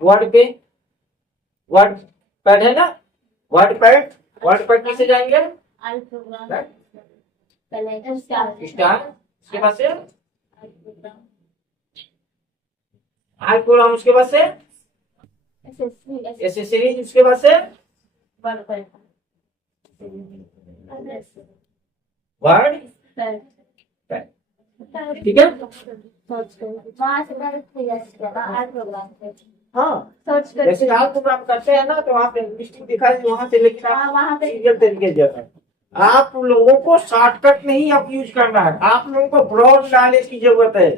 Word पे, word pad है ना, वर्ड पैड, वर्ड पैड किसे जाएंगे, आल प्रोग्राम पहले स्टार उसके बाद से आल प्रोग्राम आल प्रोग्राम, उसके बाद से एसएससी एसेसरीज, उसके बाद से वर्ड पर वर्ड पैड। ठीक है, सर्च कर वहां से डायरेक्ट किया आल प्रोग्राम पे हाँ सर्च कर जैसे आप प्रोग्राम करते हैं ना तो वहाँ पे लिस्टिंग दिखा है वहां से, लेकिन हाँ, वहाँ पे सीरियल तरीके से जाता है। आप लोगों को शॉर्टकट नहीं अब यूज करना है, आप लोगों को ब्रॉड नॉलेज की जरूरत है।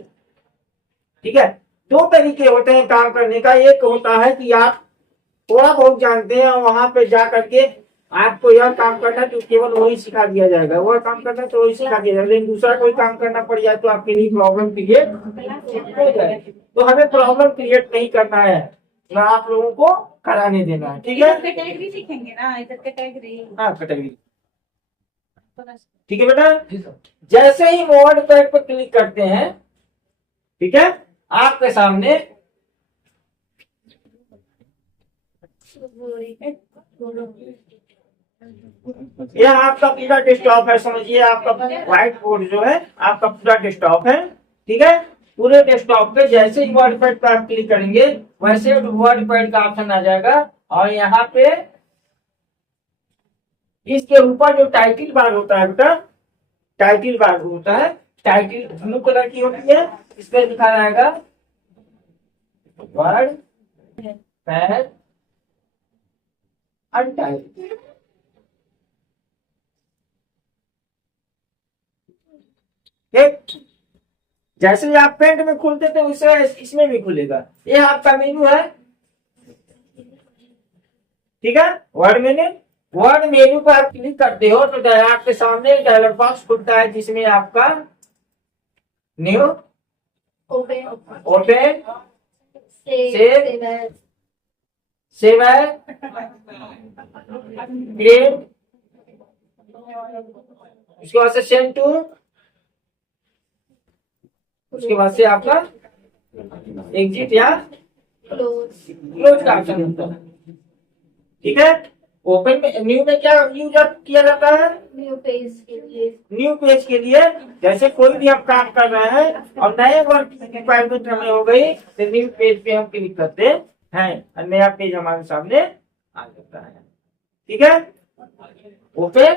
ठीक है, दो तरीके होते हैं काम करने का, एक होता है कि आप थोड़ा बहुत जानते हैं और वहां पे जा करके आपको यह काम करना है तो केवल वही सिखा दिया जाएगा, वह काम करना है तो वही सिखा दिया जाएगा, लेकिन दूसरा कोई काम करना पड़ जाए तो आपके लिए प्रॉब्लम क्रिएट हो जाए। तो हमें प्रॉब्लम क्रिएट नहीं करना है, ना आप लोगों को कराने देना है। ठीक है, कैटेगरी सीखेंगे ना, इधर कैटेगरी हाँ कैटेगरी। ठीक है बेटा, जैसे ही वर्ड पैड पर क्लिक करते हैं, ठीक है, आपके सामने यह आपका पूरा डेस्कटॉप है, समझिए आपका व्हाइट बोर्ड जो है आपका पूरा डेस्कटॉप है। ठीक है, पूरे डेस्कटॉप पे जैसे ही वर्ड पैड पर आप क्लिक करेंगे वैसे वर्ड पैड का ऑप्शन आ जाएगा, और यहाँ पे इसके ऊपर जो टाइटल बार होता है बेटा, टाइटल बार होता है, टाइटल ब्लू कलर की होती है, इस पे लिखा रहेगा वर्ड पैड अनटाइटल। ठीक, जैसे ही आप पेंट में खोलते थे वैसे इसमें भी खुलेगा, ये आपका मेनू है। ठीक है, वर्ड मेन्यू, वर्ड मेन्यू पर आप क्लिक करते हो तो आपके सामने डायलॉग बॉक्स खुलता है जिसमें आपका न्यू, ओपन, सेव है, क्रिएट, उसके बाद से सेंड टू, उसके बाद से आपका एग्जिट या क्लोज का ऑप्शन होता है। ठीक है, ओपन में न्यू में क्या यूज किया जाता है, न्यू पेज के लिए, न्यू पेज के लिए, जैसे कोई भी हम काम कर रहे हैं और नए वर्ड की रिक्वायरमेंट हमें हो गई तो न्यू पेज पे हम क्लिक करते हैं और नया पेज हमारे सामने आ जाता है। ठीक है, ओपन,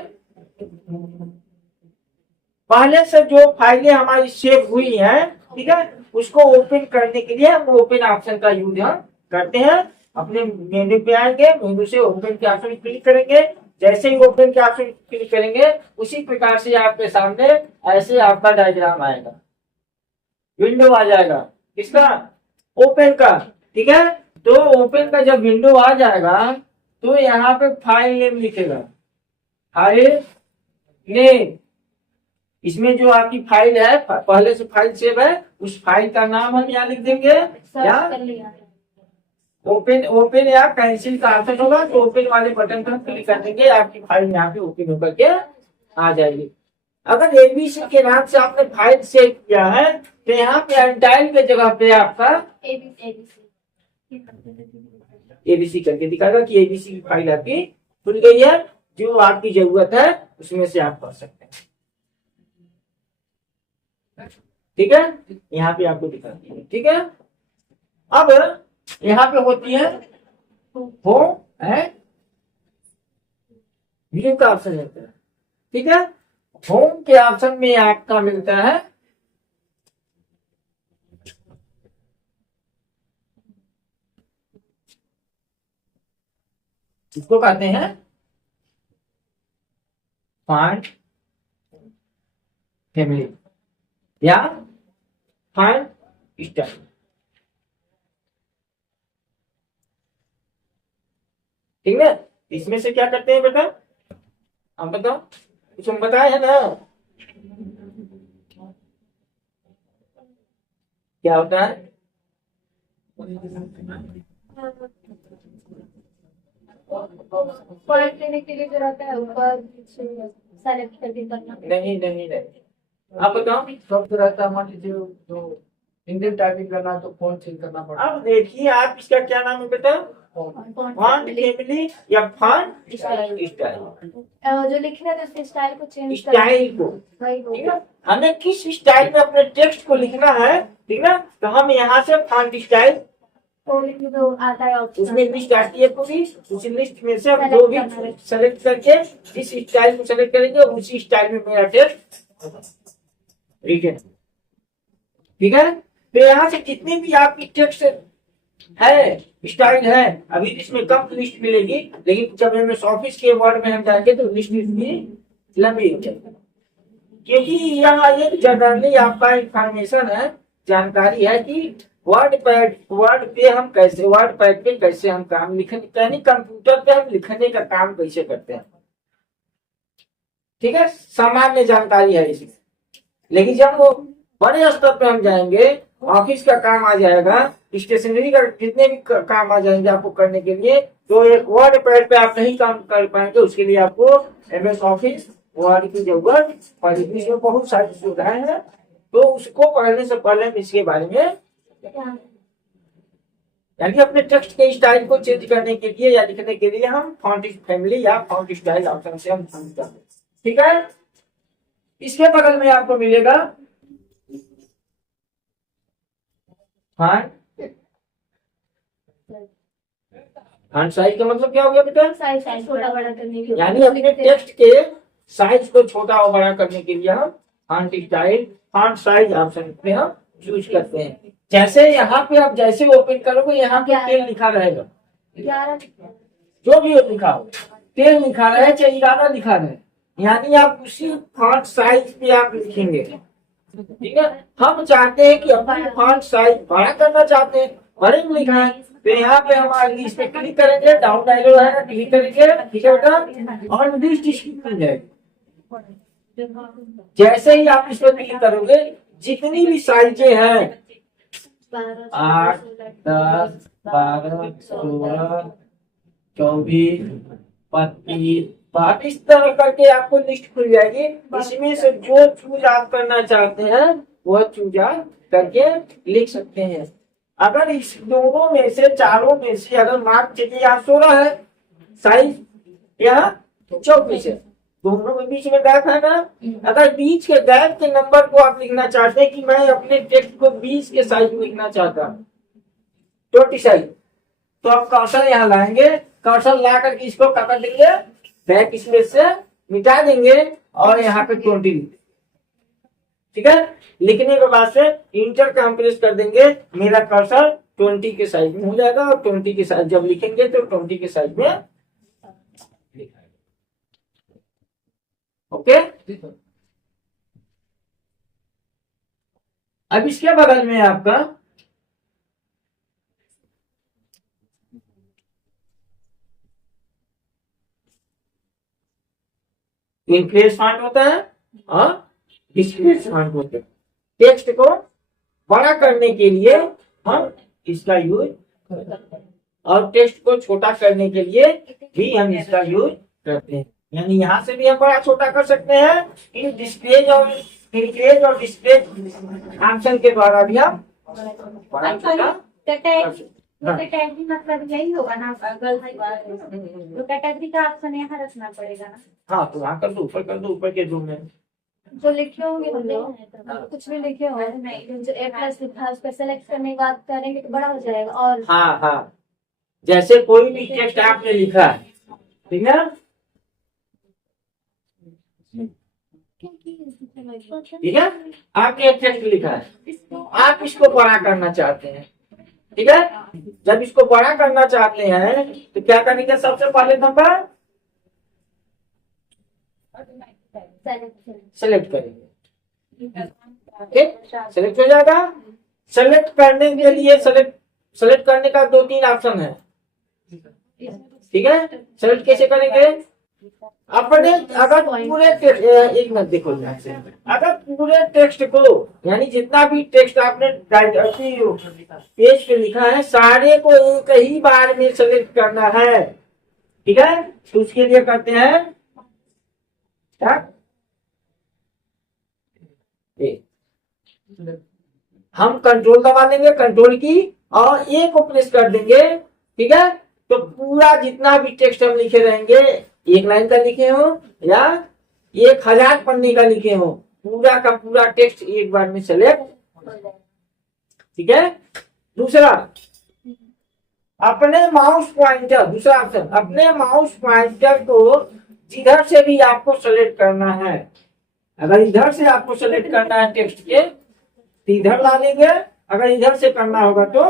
पहले से जो फाइलें हमारी सेव हुई हैं, ठीक है, उसको ओपन करने के लिए हम ओपन ऑप्शन का यूज करते हैं। अपने मेन्यू पे आएंगे, मेन्यू से ओपन के ऑप्शन क्लिक करेंगे, जैसे ही ओपन के ऑप्शन क्लिक करेंगे उसी प्रकार से आपके सामने ऐसे आपका डायग्राम आएगा, विंडो आ जाएगा, किसका, ओपन का। ठीक है, तो ओपन का जब विंडो आ जाएगा तो यहाँ पे फाइल नेम लिखेगा, फाइल नेम, इसमें जो आपकी फाइल है पहले से फाइल सेव है उस फाइल का नाम हम यहाँ लिख देंगे, या ओपन, ओपन या कैंसिल का ऑप्शन होगा तो ओपन वाले बटन पर क्लिक कर देंगे, आपकी फाइल यहाँ पे ओपन होकर के आ जाएगी। अगर एबीसी के नाम से आपने फाइल सेव किया है तो यहाँ पे अनटाइल के जगह पे आपका एबीसी करके दिखाएगा कि एबीसी की फाइल आपकी खुल गई है, जो आपकी जरूरत है उसमें से आप कर सकते हैं। ठीक है, यहाँ पे आपको दिखा दिया। ठीक है, अब यहाँ पे होती है होम एंड व्यू का ऑप्शन रहता है। ठीक है, होम के ऑप्शन में आपका मिलता है इसको कहते हैं फाइंड फैमिली या फाइंड स्टाइल। ठीक है, इसमें से क्या करते हैं बेटा, हम बताओ, कुछ हम बताए है ना, क्या होता है, पॉइंट लेने के लिए जो रहता है ऊपर सेलेक्ट करके करना, नहीं नहीं नहीं, आप बताओ, सब तो रहता है, मान लीजिए जो इंडियन टाइपिंग करना है तो फोन चेंज करना पड़ता अब देखिए आप इसका क्या नाम है बेटा, है। फॉन्ट फैमिली या फॉन्ट स्टाइल। स्टाइल, जो लिखना है तो उसके स्टाइल को चेंज स्टाइल को, वही ठीक होगा। है। हमें किस स्टाइल में अपने टेक्स्ट को लिखना है, ठीक है, तो हम यहाँ से फॉन्ट स्टाइल, तो लिखने जो आता है ऑप्शन उसमें लिस्ट आती है पूरी, उसी लिस्ट में से हम जो भी सेलेक्ट करके इस स्टाइल को सेलेक्ट करेंगे उसी स्टाइल में मेरा टेक्स्ट रिटन, ठीक है। तो यहाँ से जितनी भी आपकी टेक्स्ट है स्टाइल है, अभी इसमें कम लिस्ट मिलेगी, लेकिन जब हम ऑफिस के वर्ड में हम जाएंगे तो लिस्ट इसकी लंबी हो जाएगी, क्योंकि यहाँ ये जनरली आपका इंफॉर्मेशन है, जानकारी है कि वर्ड पे हम कैसे, वर्ड पैड पे कैसे हम काम लिखने, यानी कंप्यूटर पे हम लिखने का काम कैसे करते हैं, ठीक है। सामान्य जानकारी है इसमें, लेकिन जब वो बड़े स्तर पे हम जाएंगे, ऑफिस का काम आ जाएगा, स्टेशनरी का जितने भी काम आ जाएंगे आपको करने के लिए, तो एक वर्ड पैड पे आप नहीं काम कर पाएंगे, उसके लिए आपको एमएस ऑफिस वर्ड की जरूरत पड़ेगी। इसमें बहुत सारी सुविधाएं हैं, तो उसको पढ़ने से पहले हम इसके बारे में, यानी अपने टेक्स्ट के स्टाइल को चेंज करने के लिए या लिखने के लिए हम फॉन्ट फैमिली या फॉन्ट स्टाइल ऑप्शन से हम चूज करते हैं, ठीक है। इसके बगल में आपको मिलेगा फॉन्ट साइज का मतलब क्या हो गया बेटा, साइज छोटा बड़ा करने के यानी अपने टेक्स्ट के साइज को छोटा और बड़ा करने के लिए हम font style, font size option पे हम चूज करते हैं। जैसे यहाँ पे आप जैसे ओपन करोगे, यहाँ पे 10 लिखा रहेगा, 11 जो भी लिखा हो 10 लिखा रहे चाहे 11 लिखा रहे, यानी आप उसी फॉन्ट साइज पे आप लिखेंगे, ठीक है। हम चाहते हैं कि अपनी फॉन्ट साइज बड़ा करना चाहते हैं, बड़े में लिखना है, तो यहाँ पे हम इस पे क्लिक करेंगे, डाउन एरो है ना, क्लिक करेंगे, ठीक है बेटा, और लिस्ट स्क्रीन मिल जाएगी। जैसे ही आप इस पर क्लिक करोगे, जितनी भी साइजें हैं 8, 10, 12, 16, 24, 25, इस तरह करके आपको लिस्ट खुल जाएगी। इसमें से जो चूज आप करना चाहते हैं वो चूज आप करके लिख सकते हैं। अगर इस दोनों में से, चारों में से अगर मार्क चलिए यहाँ 16 है साइज, यहाँ 24 है, दोनों के बीच में गैप है ना, अगर बीच के गैप के नंबर को आप लिखना चाहते हैं कि मैं अपने टेक्स्ट को 20 के साइज में लिखना चाहता हूँ, 20 साइज, तो आप कर्सर यहाँ लाएंगे, कर्सर ला करके इसको क्या कर देंगे, बैक स्पेस से मिटा देंगे और यहाँ पे 20 लिख, ठीक है। लिखने के बाद से इंटर का हम प्रेस कर देंगे, मेरा कर्सर 20 के साइज में हो जाएगा, और 20 के साइज जब लिखेंगे तो 20 के साइज में लिखाएगा, ओके। अब इसके बगल में आपका इंक्रीज फॉन्ट होता है और डिक्रीज फॉन्ट होता है। टेक्स्ट को बड़ा करने के लिए हम इसका यूज करते हैं, और टेक्स्ट को छोटा करने के लिए भी हम इसका यूज करते हैं, यानी यहाँ से भी हम बड़ा छोटा कर सकते हैं, इन डिस्प्लेज और इंक्रीज और डिस्प्ले ऑप्शन के द्वारा भी हम बड़ा छोटा कर सकते हैं। कैटेगरी मतलब यही होगा ना, तो कैटेगरी का ऑप्शन यहाँ रखना पड़ेगा ना। हाँ, तो वहाँ कर दो, ऊपर कर दो, ऊपर के रूम में जो लिखे होंगे कुछ भी लिखे होंगे नहीं, जो A+ लिखा है उस पर सेलेक्ट करने के बाद करेंगे तो बड़ा हो जाएगा। और हाँ हाँ, जैसे कोई भी टेक्स्ट आपने लिखा है, ठीक है, ठीक है, आपने एक टेक्स्ट लिखा है, आप इसको बड़ा करना चाहते हैं, ठीक है। जब इसको बड़ा करना चाहते हैं तो क्या करेंगे, सबसे पहले नंबर सेलेक्ट करेंगे, ठीक, सेलेक्ट हो जाएगा। सेलेक्ट करने के लिए सेलेक्ट करने का 2-3 ऑप्शन है, ठीक है। सेलेक्ट कैसे करेंगे, अपने अगर पूरे एक मिनट देखो, अगर पूरे टेक्स्ट को, यानी जितना भी टेक्स्ट आपने पेज पे लिखा है, सारे को एक ही बार में सेलेक्ट करना है, ठीक है, तो उसके लिए करते हैं हम कंट्रोल दबा देंगे, कंट्रोल की, और ए को प्रेस कर देंगे, ठीक है। तो पूरा जितना भी टेक्स्ट हम लिखे रहेंगे, 1 लाइन का लिखे हो या 1000 पन्ने का लिखे हो, पूरा का पूरा टेक्स्ट एक बार में सेलेक्ट, ठीक है। दूसरा, अपने माउस पॉइंटर, दूसरा ऑप्शन, अपने माउस पॉइंटर को जिधर से भी आपको सेलेक्ट करना है, अगर इधर से आपको सेलेक्ट करना है टेक्स्ट के, तो इधर ला लेंगे, अगर इधर से करना होगा तो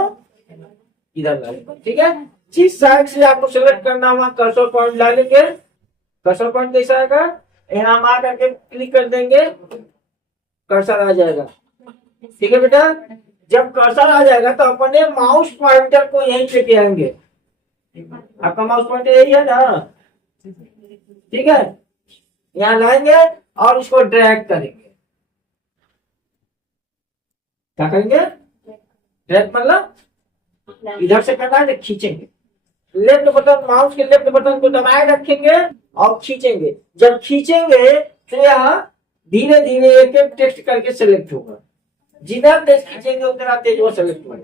इधर ला लेंगे, ठीक है। जिस साइड से आपको सेलेक्ट करना हुआ कर्सर पॉइंट ला लेंगे। कर्सर पॉइंट कैसा आएगा, यहाँ हम आ करके क्लिक कर देंगे, कर्सर आ जाएगा, ठीक है बेटा। जब कर्सर आ जाएगा तो अपने माउस पॉइंटर को यहीं लेके आएंगे, आपका माउस पॉइंटर यही है ना, ठीक है। यहाँ लाएंगे और इसको ड्रैग करेंगे, क्या करेंगे, ड्रैग मतलब इधर से करना है तो खींचेंगे, लेफ्ट बटन, माउस के लेफ्ट बटन को दबाए रखेंगे और खींचेंगे। जब खींचेंगे तो यहाँ धीरे धीरे एक एक टेक्स्ट करके सेलेक्ट होगा, जिधर टेक्स्ट खींचेंगे उतना तेज वो सेलेक्ट होगा,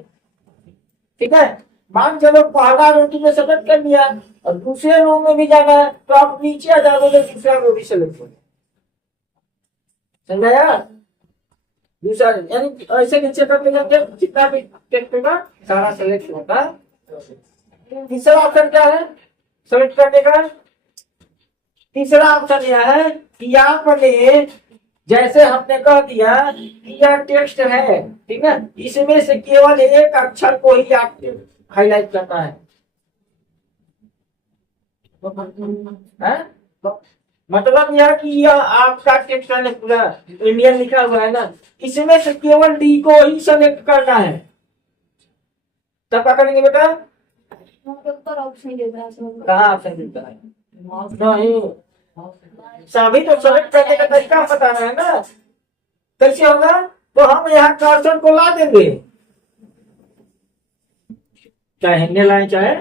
ठीक है। मान चलो पहला रो तुमने सेलेक्ट कर लिया और दूसरे रो में भी जाना है तो आप नीचे आ जाओगे, दूसरा रो भी सेलेक्ट होगा, समझाया। दूसरा यानी ऐसे नीचे करते जाते जितना भी टेक्स्ट होगा सारा सेलेक्ट होगा। तीसरा ऑप्शन क्या है सेलेक्ट करने का, तीसरा ऑप्शन यह है कि यहाँ पर जैसे हमने कह दिया कि यह टेक्स्ट है, ठीक है, इसमें से केवल एक अक्षर को ही आपको हाईलाइट करना है, मतलब यह कि यह आपका टेक्स्ट है पूरा इंडियन लिखा हुआ है ना, इसमें से केवल डी को ही सेलेक्ट करना है, तब क्या करेंगे बेटा, ऊपर ऑप्शन देता है, कहाँ ऑप्शन देता है, नहीं सभी तो सेलेक्ट करने का तरीका बताना है ना, कैसे होगा, तो हम यहाँ कर्सर को ला देंगे, चाहे हिंदी लाइन चाहे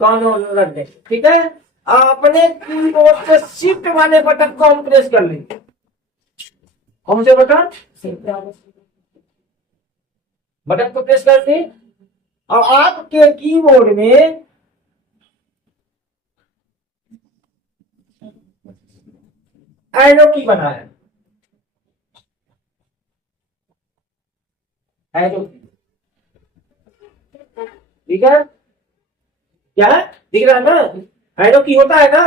कौन रख दें, ठीक है। अपने कीबोर्ड से शिफ्ट वाले बटन को हम प्रेस कर लेंगे, कौन से बटन, बटन को प्रेस कर दें और आपके कीबोर्ड में एरो की बना है, एरो की, ठीक है, क्या दिख रहा है ना, एरो की होता है ना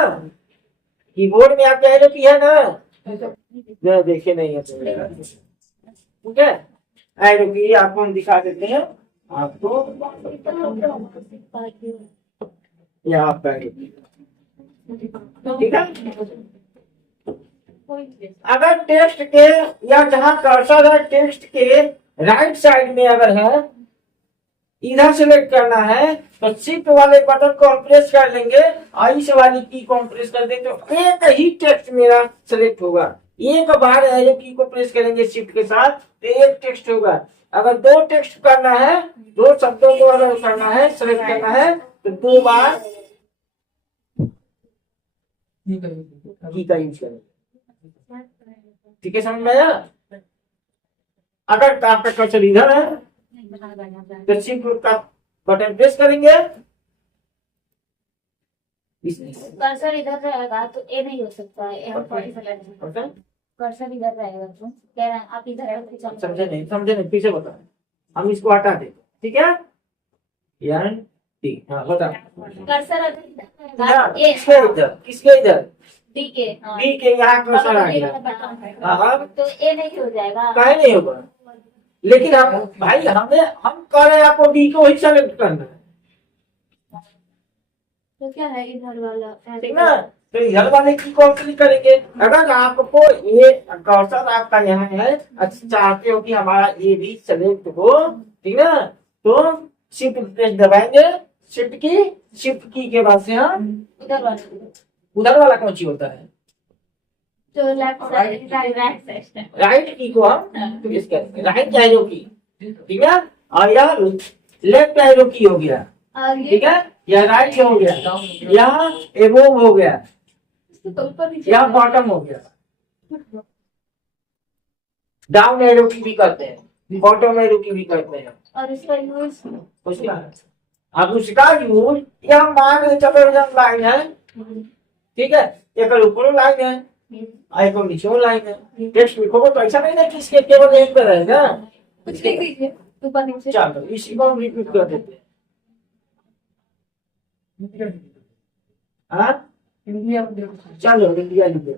कीबोर्ड में, आपके एरो की है ना, देखे नहीं है, ठीक है। एरो की आपको हम दिखा देते हैं, आपको यहाँ पर, ठीक है। अगर टेक्स्ट के या जहां कर्सर है टेक्स्ट के राइट साइड में अगर है, इधर सेलेक्ट करना है तो शिफ्ट वाले बटन को हम प्रेस कर लेंगे और इस वाली की को हम प्रेस कर देंगे तो एक ही टेक्स्ट मेरा सेलेक्ट होगा। एक बार एरो की को प्रेस करेंगे शिफ्ट के साथ तो एक टेक्स्ट होगा। अगर दो टेक्स्ट करना है, दो शब्दों को अगर करना है, सेलेक्ट करना है तो 2 बार की का यूज करेंगे, ठीक है, समझ में आया। अगर आपका कर्सर इधर है तो शिफ्ट का बटन प्रेस करेंगे, कर्सर इधर रहेगा तो ए नहीं हो सकता है, कर्सर इधर रहेगा तो कह रहे हैं आप इधर समझे नहीं फिर से बता, हम इसको हटा देते, ठीक है, यार ठीक, हाँ बता, कर्सर किसके इधर डी के यहाँ कर्सर आ गया, तो ए नहीं हो जाएगा, काहे नहीं होगा, लेकिन हम भाई हम कह रहे हैं आपको डी को ही सेलेक्ट करना है, तो क्या है इधर वाला, ठीक ना, तो इधर वाले की को क्लिक करेंगे। अगर आपको ये कर्सर आपका यहाँ है, अच्छा चाहते हो कि हमारा ये भी सेलेक्ट हो, ठीक ना, तो शिफ्ट प्रेस दबाएंगे, शिफ्ट की के बाद से हम उधर वाला कौन सी होता है, तो लेफ्ट साइड राइट की को हम प्रेस करेंगे, राइट एरो की, ठीक है, और यह लेफ्ट एरो की हो गया, ठीक है, यह राइट हो गया, यहाँ एबोव हो गया, यहाँ बॉटम हो गया, डाउन एरो की भी करते हैं, बॉटम एरो की भी करते हैं। और इसका यूज उसका अब उसका यूज ये हम मान के चलो लाइन है, ठीक है, एक ऊपर लाइन है, एक नीचे लाइन है। टेक्स्ट लिखोगे तो ऐसा नहीं है कि इसके केवल एक पे रहेगा। कुछ लिख दीजिए ऊपर नीचे। चलो इसी को हम रिपीट कर देते हैं। हाँ इंडिया में देखो। चलो इंडिया लिखे,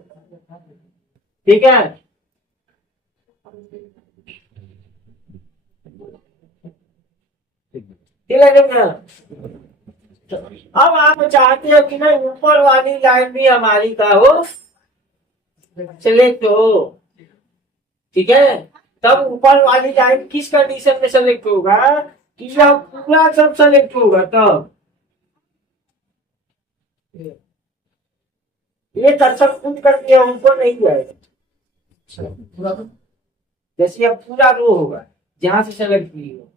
ठीक है। ठीक है देखना। अब आप चाहते हो कि ना ऊपर वाली लाइन भी हमारी का हो, सिलेक्ट हो, ठीक है। तब ऊपर वाली लाइन किस कंडीशन में सेलेक्ट होगा कि यह पूरा सब सेलेक्ट होगा, तब ये कर्सर कूद करके ऊपर नहीं जाएगा। पूरा तो जैसे अब पूरा रो होगा जहां से सेलेक्ट की हो,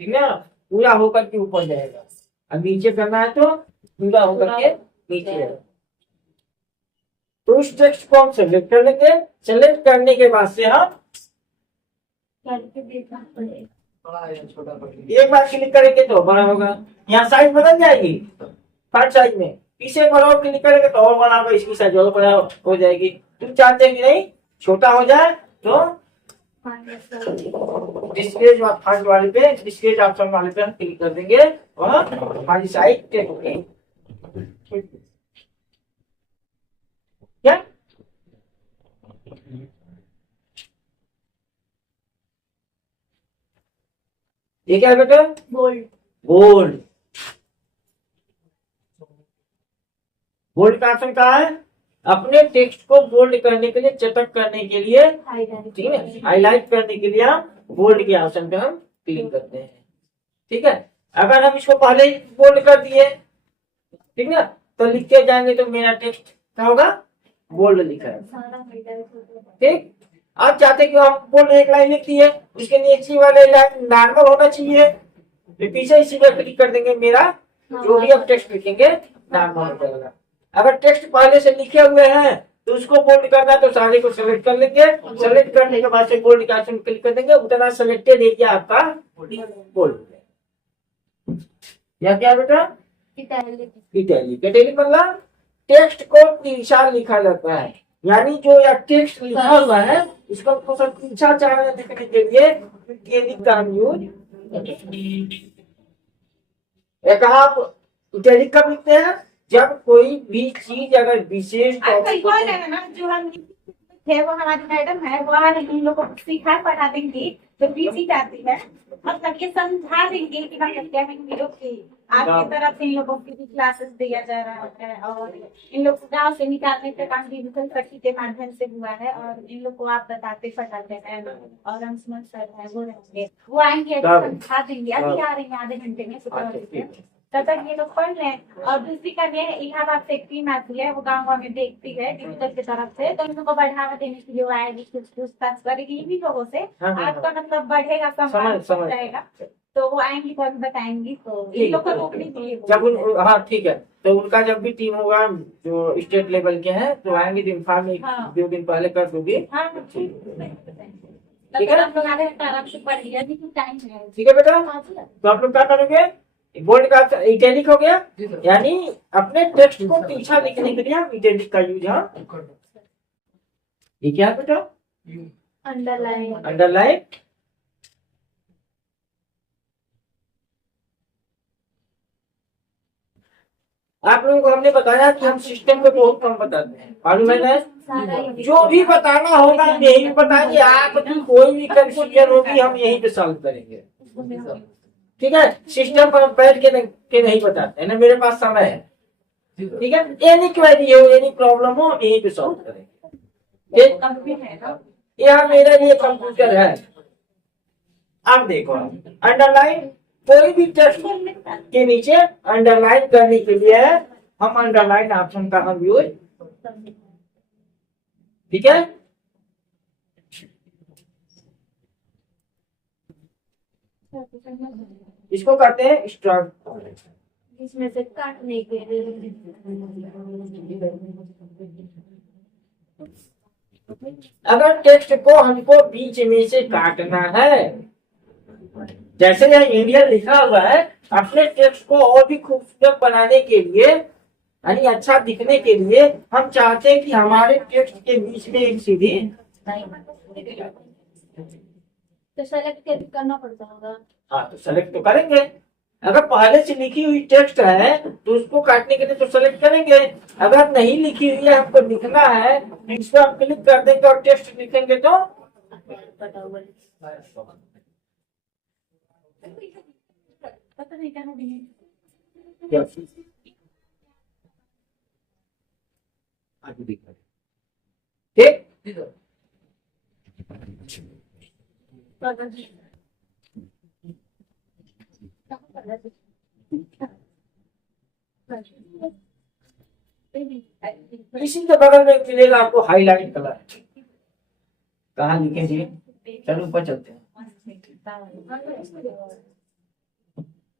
ठीक है ना, पूरा होकर के ऊपर जाएगा। अब नीचे करना है तो पूरा होकर के नीचे जाएगा। तो उस टेक्स्ट को हम सेलेक्ट कर लेंगे। सेलेक्ट करने के बाद से हम करके देखना पड़ेगा। बड़ा है या छोटा पड़ेगा। एक बार क्लिक करेंगे तो बड़ा होगा, यहाँ साइज बदल जाएगी फ्रंट साइज में। पीछे पर और क्लिक करेंगे तो और बड़ा होगा, इसकी साइज और बड़ा हो जाएगी। तुम चाहते हैं कि नहीं छोटा हो जाए तो डिस्प्ले फ्रंट वाले पे, डिस्प्ले ऑप्शन वाले पे हम क्लिक कर देंगे और हमारी साइज टेक होगी। क्या ये क्या है बेटा? बोल्ड। बोल्ड। बोल्ड का ऑप्शन कहाँ है? अपने टेक्स्ट को बोल्ड करने के लिए, चटक करने के लिए, ठीक है, हाईलाइट करने के लिए हम बोल्ड के ऑप्शन पे हम क्लिक करते हैं, ठीक है। अगर हम इसको पहले ही बोल्ड कर दिए, ठीक ना, तो लिखते जाएंगे तो मेरा टेक्स्ट क्या होगा? बोल्ड लिखा है, ठीक। आप चाहते कि हम बोल्ड एक लाइन लिख दिए, उसके नीचे वाले लाइन नॉर्मल होना चाहिए, तो पीछे इसी पर क्लिक कर देंगे, मेरा जो भी आप टेक्स्ट लिखेंगे नॉर्मल हो जाएगा। अगर टेक्स्ट पहले से लिखे हुए हैं तो उसको बोल्ड करना है तो सारे को सेलेक्ट कर लेंगे। सेलेक्ट करने के बाद से बोल्ड का ऑप्शन क्लिक कर देंगे, उतना सेलेक्टेड एरिया आपका बोल्ड। या क्या बेटा? इटैलिक। इटैलिक मतलब टेक्स्ट को तिरछा लिखा जाता है, यानी जो या टेक्स्ट लिखा हुआ है उसको थोड़ा तिरछा चाहने दिखने के लिए इटैलिक का हम यूज। एक आप इटैलिक कब लिखते हैं? जब कोई भी चीज अगर विशेष जो हम थे वो हमारी मैडम है, वो इन लोगों को सिखा पढ़ा देंगी तो बीसी जाती है, मतलब ये समझा देंगे कि मतलब क्या है इन लोग की आपकी तरफ से इन लोगों की भी क्लासेस दिया जा रहा है, और इन लोग को गाँव से निकालने के काम डिजिटल सखी के माध्यम से हुआ है, और इन लोग को आप बताते पढ़ाते हैं, और अंशुमन सर है वो रहेंगे, वो आएंगे समझा देंगे। अभी आ रहे हैं आधे घंटे में, तब तक ये लोग पढ़ लें। और दूसरी का ये है, इलाहाबाद से एक टीम आती है, वो गाँव में देखती है डिजिटल की तरफ से, तो इन लोगों को बढ़ावा देने के लिए वो आएगी, कुछ पूछताछ करेगी इन्हीं लोगों से, आपका मतलब बढ़ेगा, सम्मान जाएगा, तो वो आएंगी तो बताएंगी, तो इन लोग को रोकने के लिए जब हाँ ठीक है, तो उनका जब भी टीम होगा जो स्टेट लेवल के हैं तो आएंगे, तो इन्फॉर्म 2 दिन पहले कर दोगे, ठीक है। हम लोग आधे घंटा आराम से पढ़ लिया, लेकिन टाइम है। ठीक है बेटा। तो आप लोग क्या करोगे? बोल्ड का इटैलिक हो गया, यानी अपने टेक्स्ट को पीछा लिखने के लिए हम इटैलिक का यूज यहाँ। ये क्या है बेटा? अंडरलाइन। अंडरलाइन। आप लोगों को हमने बताया कि हम सिस्टम पे बहुत कम बताते हैं, मालूम है ना? जो भी बताना होगा हम यही पे बताएंगे, आपकी कोई भी कंफ्यूजन होगी हम यहीं पे सॉल्व करेंगे, ठीक है। सिस्टम पर हम बैठ के नहीं बताते हैं ना, मेरे पास समय है, ठीक है। एनी क्वेरी हो, एनी प्रॉब्लम हो, हम यहीं पे सॉल्व करेंगे, यह मेरे लिए कंप्यूटर है। अब देखो अंडरलाइन, कोई भी टेक्स्ट के नीचे अंडरलाइन करने के लिए हम अंडरलाइन ऑप्शन का हम यूज, ठीक है। इसको करते हैं स्टार्ट, इसमें से काटने के लिए अगर टेक्स्ट को हमको बीच में से काटना है, जैसे यहाँ इंडियन लिखा हुआ है, अपने टेक्स्ट को और भी खूबसूरत बनाने के लिए यानी अच्छा दिखने के लिए हम चाहते हैं कि हमारे टेक्स्ट के बीच में एक सीधी तो सेलेक्ट करना पड़ता होगा। हाँ तो सेलेक्ट तो करेंगे। अगर पहले से लिखी हुई टेक्स्ट है तो उसको काटने के लिए तो सेलेक्ट करेंगे। अगर नहीं लिखी हुई है, हमको लिखना है, तो इस पर हम क्लिक कर देंगे और टेक्स्ट लिखेंगे तो पता नहीं क्या हो गया। ठीक। इसी के बगल में मिलेगा आपको हाईलाइट कलर। कहाँ लिखे जी? चलो ऊपर चलते हैं।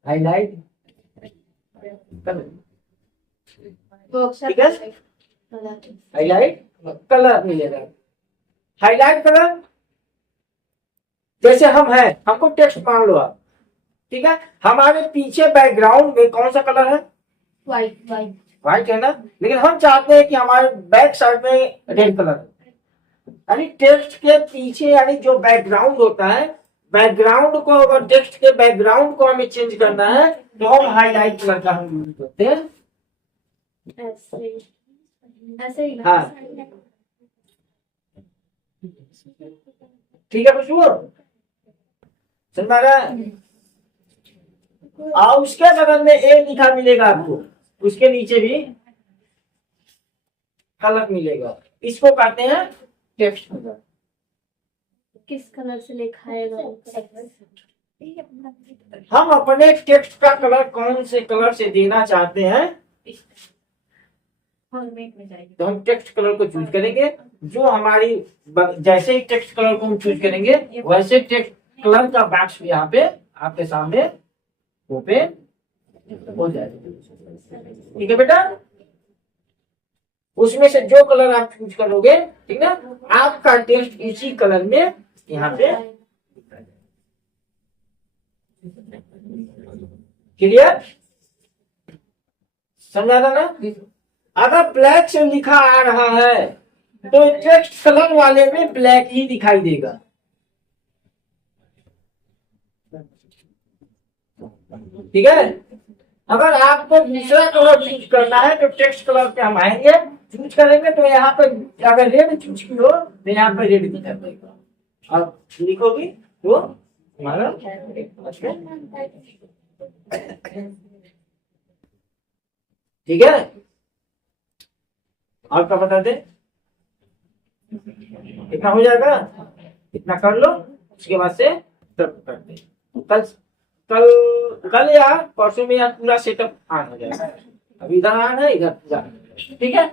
हाईलाइट कलर, ठीक है, हाईलाइट कलर मिलेगा। हाईलाइट कलर जैसे हम हैं, हमको टेक्स्ट मान लो आप, ठीक है, हमारे पीछे बैकग्राउंड में कौन सा कलर है? व्हाइट व्हाइट व्हाइट है ना, लेकिन हम चाहते हैं कि हमारे बैक साइड में रेड कलर, यानी टेक्स्ट के पीछे यानी जो बैकग्राउंड होता है, बैकग्राउंड को अगर टेक्स्ट के बैकग्राउंड को हमें चेंज करना है तो हम हाईलाइट कलर का हम यूज करते हैं। ऐसे ऐसे ही हाँ ठीक है खुशबू, समझ आ रहा है? और उसके बगल में ए लिखा मिलेगा आपको, उसके नीचे भी कलर मिलेगा, इसको कहते हैं टेक्स्ट कलर। किस कलर से लिखा है? हम अपने टेक्स्ट का कलर कौन से कलर से देना चाहते हैं तो हम टेक्स्ट कलर को चूज करेंगे। जो हमारी जैसे ही टेक्स्ट कलर को हम चूज करेंगे वैसे टेक्स्ट कलर का बॉक्स यहाँ पे आपके सामने ओपन हो जाएगा। ठीक है बेटा, उसमें से जो कलर आप चूज करोगे, ठीक है, आपका टेक्स्ट इसी कलर में यहाँ पे क्लियर, समझा था ना? अगर ब्लैक से लिखा आ रहा है तो टेक्स्ट कलर वाले में ब्लैक ही दिखाई देगा। ठीक है, अगर आपको दूसरा कलर चूज करना है तो टेक्स्ट कलर पे हम आएंगे, चूज करेंगे तो यहाँ पे अगर रेड चूज की हो तो यहाँ पे रेड दिखा देगा, अब लिखोगी तो हमारा ठीक है। और क्या बता दे, इतना हो जाएगा, इतना कर लो, उसके बाद से तब करते कल कल कल या परसों में यार पूरा सेटअप ऑन हो जाएगा। अभी इधर ऑन है, इधर पूरा, ठीक है।